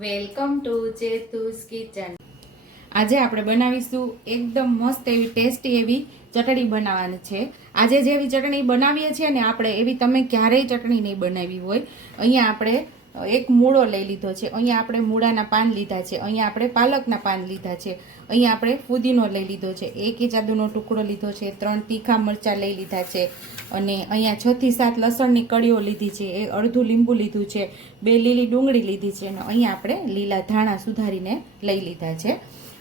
Welcome to ચેતુસ kitchen. આજે આપણે બનાવીશું એકદમ મસ્ત એવી ટેસ્ટી એવી ચટણી બનાવવાની છે. આજે જેવી ચટણી બનાવીએ છીએ ને, આપણે એવી તમે ક્યારેય ચટણી નહીં બનાવી હોય. અહીંયા આપણે એક મૂળો લઈ લીધો છે. અહીંયા આપણે મૂળાના પાન લીધા છે. અહીંયા આપણે પાલકના પાન લીધા છે. અહીંયા આપણે ફુદીનો લઈ લીધો છે. એક ઇંચ આદુનો ટુકડો લીધો છે. ત્રણ તીખા મરચાં લઈ લીધા છે. અને અહીંયા છ થી સાત લસણની કળીઓ લીધી છે. એ અડધું લીંબુ લીધું છે. બે લીલી ડુંગળી લીધી છે અને અહીંયા આપણે લીલા ધાણા સુધારીને લઈ લીધા છે.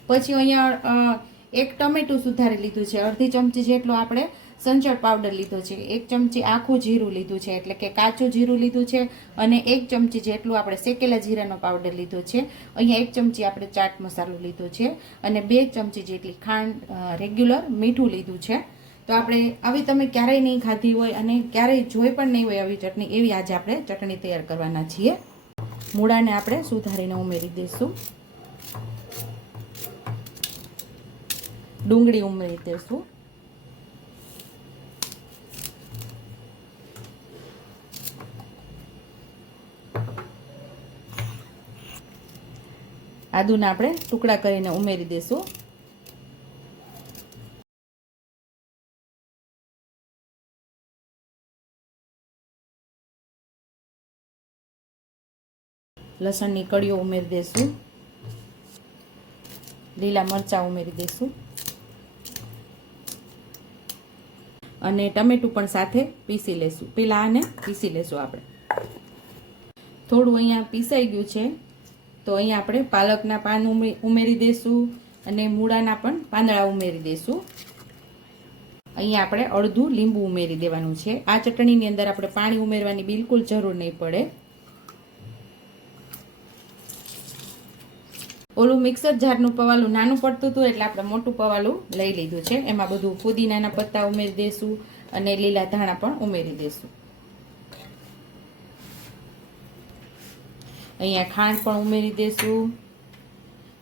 પછી અહીંયા એક ટમેટું સુધારી લીધું છે. અડધી ચમચી જેટલો આપણે સંચળ પાવડર લીધો છે. એક ચમચી આખું જીરું લીધું છે, એટલે કે કાચું જીરું લીધું છે અને એક ચમચી જેટલું આપણે શેકેલા જીરાનો પાવડર લીધો છે. અહીંયા એક ચમચી આપણે ચાટ મસાલો લીધો છે અને બે ચમચી જેટલી ખાંડ રેગ્યુલર મીઠું લીધું છે. તો આપણે આવી તમે ક્યારેય નહીં ખાધી હોય અને ક્યારેય જોઈ પણ નહીં હોય આવી ચટણી, એવી આજે આપણે ચટણી તૈયાર કરવાના છીએ. મૂળાને આપણે સુધારીને ઉમેરી દઈશું. ડુંગળી ઉમેરી દઈશું. આદુના આપણે ટુકડા કરીને ઉમેરી દઈશું. લસણની કળીઓ ઉમેરી દઈશું લીલા મરચાં ઉમેરી દઈશું અને ટમેટું પણ સાથે પીસી લેશું. પેલા આને પીસી લેશું આપણે. થોડું અહીંયા પીસાઈ ગયું છે, તો અહીંયા આપણે પાલકના પાન ઉમે- ઉમેરી દઈશું અને મૂળાના પણ પાંદડા ઉમેરી દઈશું અહીંયા આપણે અડધું લીંબુ ઉમેરી દેવાનું છે. આ ચટણીની અંદર આપણે પાણી ઉમેરવાની બિલકુલ જરૂર નહીં પડે. ઓલું મિક્સર જારનું પવાલું નાનું પડતું હતું એટલે આપણે મોટું પવાલું લઈ લીધું છે. એમાં બધું ફુદીનાના પત્તા ઉમેરી દઈશું અને લીલા ધાણા પણ ઉમેરી દઈશું અહીંયા ખાંડ પણ ઉમેરી દઈશું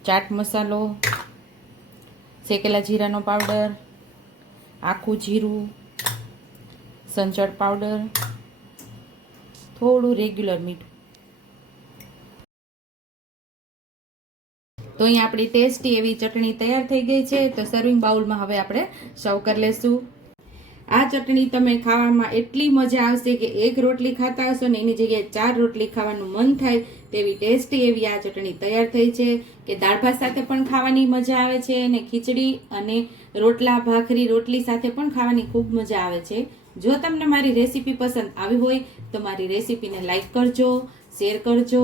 ચાટ મસાલો, શેકેલા જીરાનો પાવડર, આખું જીરું, સંચળ પાવડર, થોડું રેગ્યુલર મીઠું. તો અહીં આપણી ટેસ્ટી એવી ચટણી તૈયાર થઈ ગઈ છે, તો સર્વિંગ બાઉલમાં હવે આપણે સર્વ કરી લેશું. આ ચટણી તમે ખાવામાં એટલી મજા આવશે કે એક રોટલી ખાતા હશો ને એની જગ્યાએ ચાર રોટલી ખાવાનું મન થાય તેવી ટેસ્ટી એવી આ ચટણી તૈયાર થઈ છે, કે દાળ ભાત સાથે પણ ખાવાની મજા આવે છે અને ખીચડી અને રોટલા, ભાખરી, રોટલી સાથે પણ ખાવાની ખૂબ મજા આવે છે. જો તમને મારી રેસીપી પસંદ આવી હોય તો મારી રેસીપીને લાઇક કરજો, શેર કરજો.